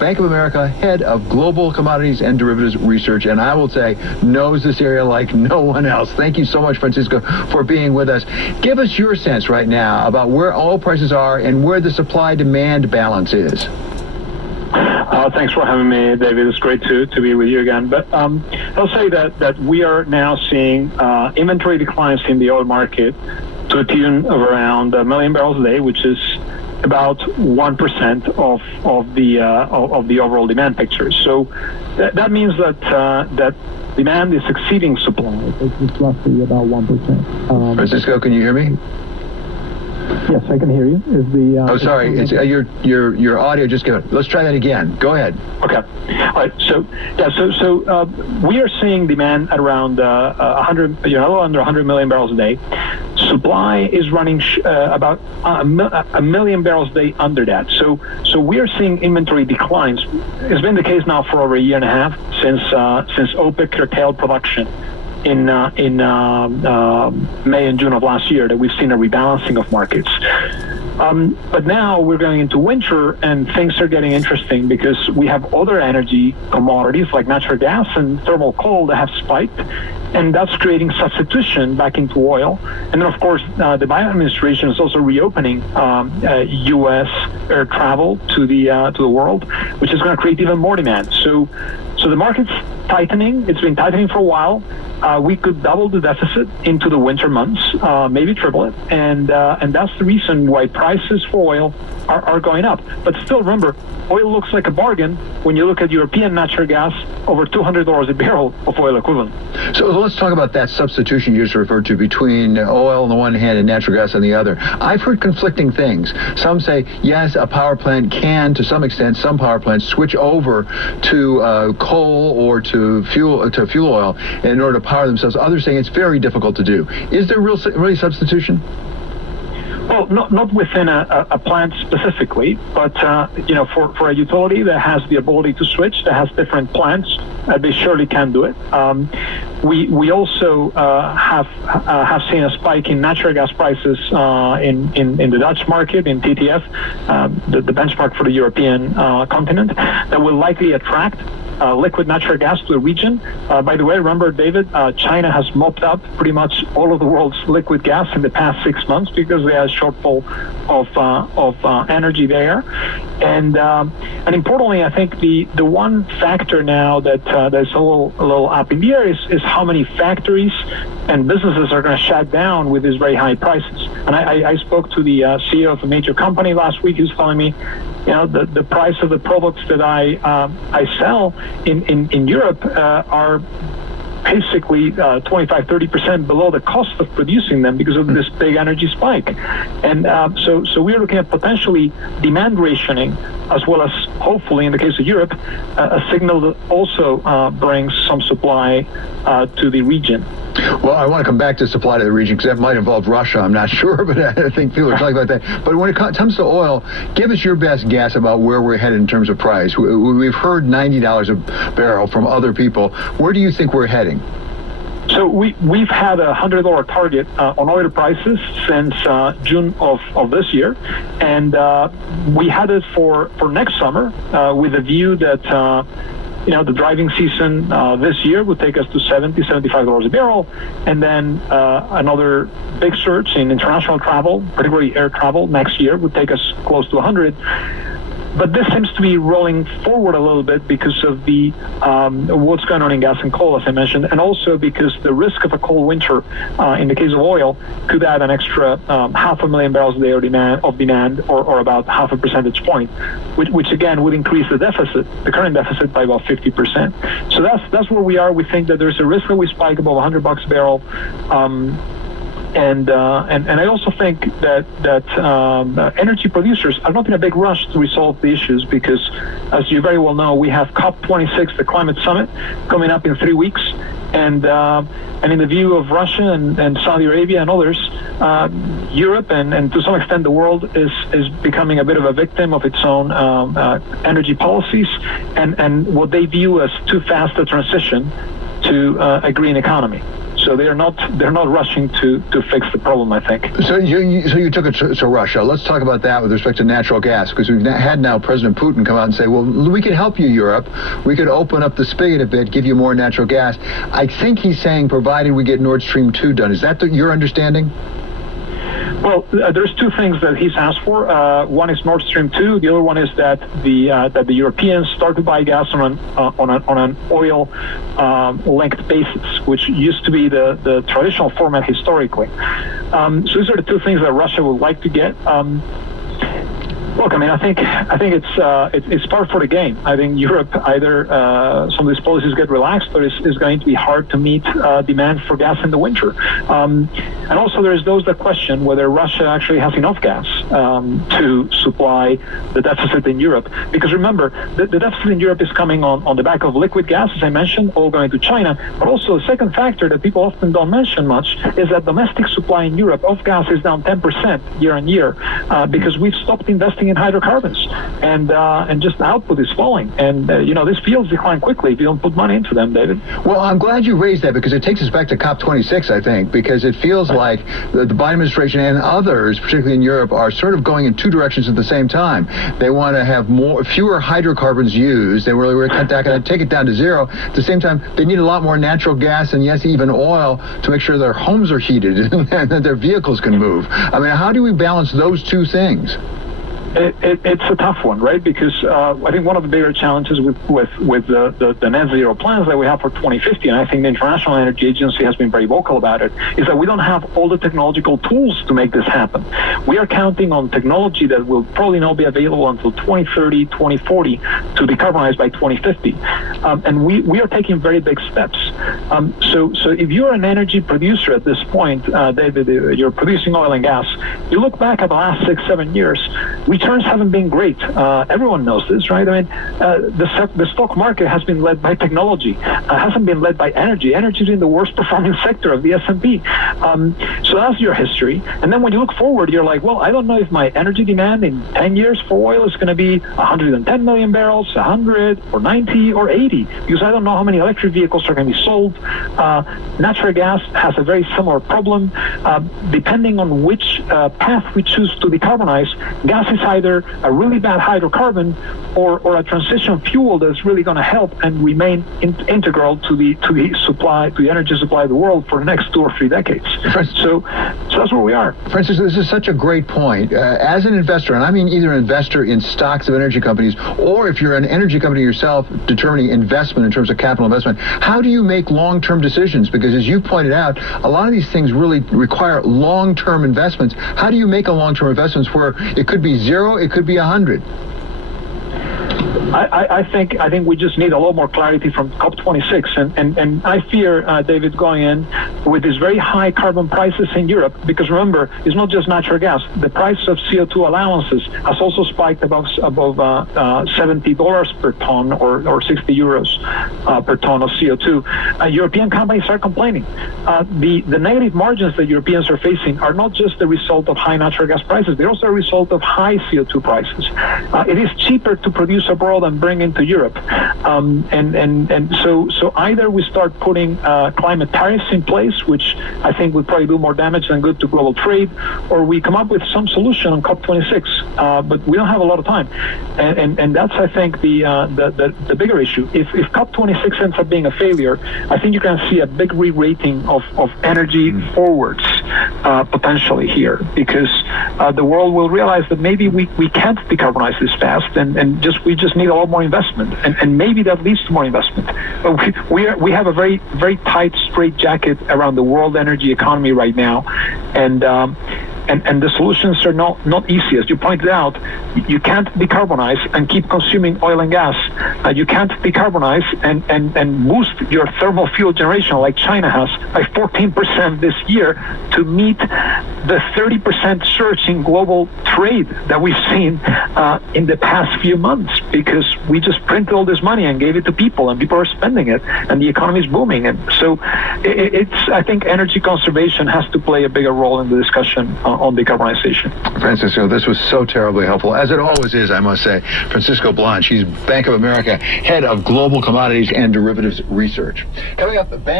Bank of America head of global commodities and derivatives research, and I will say knows this area like no one else. Thank you so much, Francisco, for being with us. Give us your sense right now about where oil prices are and where the supply-demand balance is. Thanks for having me, David. It's great to be with you again. But I'll say that we are now seeing inventory declines in the oil market to a tune of around 1 million barrels a day, which is about 1% of the overall demand picture. So that means that demand is exceeding supply. It's roughly about 1%. Francisco, can you hear me? Yes, I can hear you. Sorry. It's your audio just came. Let's try that again. Go ahead. Okay. All right. So we are seeing demand at around 100, a little under 100 million barrels a day. Supply is running about a million barrels a day under that. So we are seeing inventory declines. It's been the case now for over a year and a half since OPEC curtailed production in May and June of last year, that we've seen a rebalancing of markets. But now we're going into winter and things are getting interesting because we have other energy commodities like natural gas and thermal coal that have spiked, and that's creating substitution back into oil. And then, of course, the Biden administration is also reopening U.S. air travel to the world, which is going to create even more demand. So the market's tightening. It's been tightening for a while. We could double the deficit into the winter months, maybe triple it, and that's the reason why prices for oil are going up. But still, remember, oil looks like a bargain when you look at European natural gas, over $200 a barrel of oil equivalent. So let's talk about that substitution you just referred to between oil on the one hand and natural gas on the other. I've heard conflicting things. Some say, yes, a power plant can, to some extent, some power plants switch over to coal or to fuel oil in order to power themselves. Others saying it's very difficult to do. Is there really substitution? Well, not within a plant specifically, but for a utility that has the ability to switch, that has different plants, they surely can do it. We also have seen a spike in natural gas prices in the Dutch market, in TTF, the benchmark for the European continent, that will likely attract liquid natural gas to the region. By the way, remember, David, China has mopped up pretty much all of the world's liquid gas in the past 6 months because they had a shortfall of energy there. And importantly, I think the one factor now that's a little up in the air is how many factories and businesses are going to shut down with these very high prices. And I spoke to the CEO of a major company last week. He was telling me, the price of the products that I sell in Europe are basically 25-30% below the cost of producing them because of this big energy spike. And so we're looking at potentially demand rationing, as well as hopefully in the case of Europe, a signal that also brings some supply to the region. Well, I want to come back to supply to the region because that might involve Russia. I'm not sure, but I think people are talking about that. But when it comes to oil, give us your best guess about where we're headed in terms of price. We've heard $90 a barrel from other people. Where do you think we're heading? So we've had a $100 target on oil prices since June of this year, and we had it for next summer with a view that the driving season this year would take us to $75 a barrel, and then another big surge in international travel, particularly air travel, next year would take us close to 100. But this seems to be rolling forward a little bit because of the what's going on in gas and coal, as I mentioned, and also because the risk of a cold winter, in the case of oil, could add an extra 500,000 barrels a day of demand, or about half a percentage point, which again would increase the current deficit by about 50%. So that's where we are. We think that there's a risk that we spike above $100 a barrel. And I also think that energy producers are not in a big rush to resolve the issues because, as you very well know, we have COP26, the climate summit, coming up in 3 weeks, and in the view of Russia and Saudi Arabia and others, Europe and to some extent the world is becoming a bit of a victim of its own energy policies and what they view as too fast a transition to a green economy. So they're not rushing to fix the problem, I think. So you took it to Russia. Let's talk about that with respect to natural gas, because we've had now President Putin come out and say, well, we can help you, Europe. We could open up the spigot a bit, give you more natural gas. I think he's saying provided we get Nord Stream 2 done. Is that your understanding? Well, there's two things that he's asked for. One is Nord Stream 2. The other one is that the Europeans start to buy gas on an oil linked basis, which used to be the traditional format historically. So these are the two things that Russia would like to get. Look, I mean, I think it's part for the game. I think Europe either some of these policies get relaxed, or it's going to be hard to meet demand for gas in the winter. And also, there's those that question whether Russia actually has enough gas to supply the deficit in Europe. Because remember, the deficit in Europe is coming on the back of liquid gas, as I mentioned, all going to China. But also, the second factor that people often don't mention much is that domestic supply in Europe of gas is down 10% year on year because we've stopped investing in hydrocarbons, and just the output is falling. And these fields decline quickly if you don't put money into them, David. Well, I'm glad you raised that, because it takes us back to COP26, I think, because it feels like the Biden administration and others, particularly in Europe, are sort of going in two directions at the same time. They want to have fewer hydrocarbons used. They really want to take it down to zero. At the same time, they need a lot more natural gas and, yes, even oil to make sure their homes are heated and that their vehicles can move. I mean, how do we balance those two things? It's a tough one, right? Because I think one of the bigger challenges with the net zero plans that we have for 2050, and I think the International Energy Agency has been very vocal about it, is that we don't have all the technological tools to make this happen. We are counting on technology that will probably not be available until 2030, 2040 to decarbonize by 2050. And we are taking very big steps. So if you're an energy producer at this point, David, you're producing oil and gas, you look back at the last 6-7 years, returns haven't been great. Everyone knows this, right? I mean, the stock market has been led by technology, hasn't been led by energy. Energy is in the worst performing sector of the S&P. So that's your history. And then when you look forward, you're like, well, I don't know if my energy demand in 10 years for oil is going to be 110 million barrels, 100 or 90 or 80, because I don't know how many electric vehicles are going to be sold. Natural gas has a very similar problem. Depending on which path we choose to decarbonize, gas is either a really bad hydrocarbon or a transition fuel that's really going to help and remain integral to the energy supply of the world for the next 2 or 3 decades. So that's where we are. Francisco, this is such a great point. As an investor, and I mean either an investor in stocks of energy companies, or if you're an energy company yourself determining investment in terms of capital investment, how do you make long-term decisions? Because as you pointed out, a lot of these things really require long-term investments. How do you make a long-term investments where it could be 0, it could be 100? I think we just need a little more clarity from COP26, and I fear, David, going in with these very high carbon prices in Europe, because remember, it's not just natural gas. The price of CO2 allowances has also spiked above $70 per ton or 60 euros per ton of CO2. European companies are complaining. The negative margins that Europeans are facing are not just the result of high natural gas prices; they're also a result of high CO2 prices. It is cheaper to produce abroad and bring into Europe, and so either we start putting climate tariffs in place, which I think would probably do more damage than good to global trade, or we come up with some solution on COP26. But we don't have a lot of time, and that's, I think, the bigger issue. If COP26 ends up being a failure, I think you can see a big re-rating of energy forwards potentially here, because the world will realize that maybe we can't decarbonize this fast, and we just need a lot more investment, and maybe that leads to more investment. But we have a very, very tight straitjacket around the world energy economy right now, and the solutions are not easy. As you pointed out, you can't decarbonize and keep consuming oil and gas. You can't decarbonize and boost your thermal fuel generation like China has by 14% this year to meet the 30% surge in global trade that we've seen in the past few months, because we just printed all this money and gave it to people, and people are spending it, and the economy is booming. And so I think energy conservation has to play a bigger role in the discussion on decarbonization. Francisco, this was so terribly helpful, as it always is, I must say. Francisco Blanch, he's Bank of America, head of global commodities and derivatives research. Coming up, the bank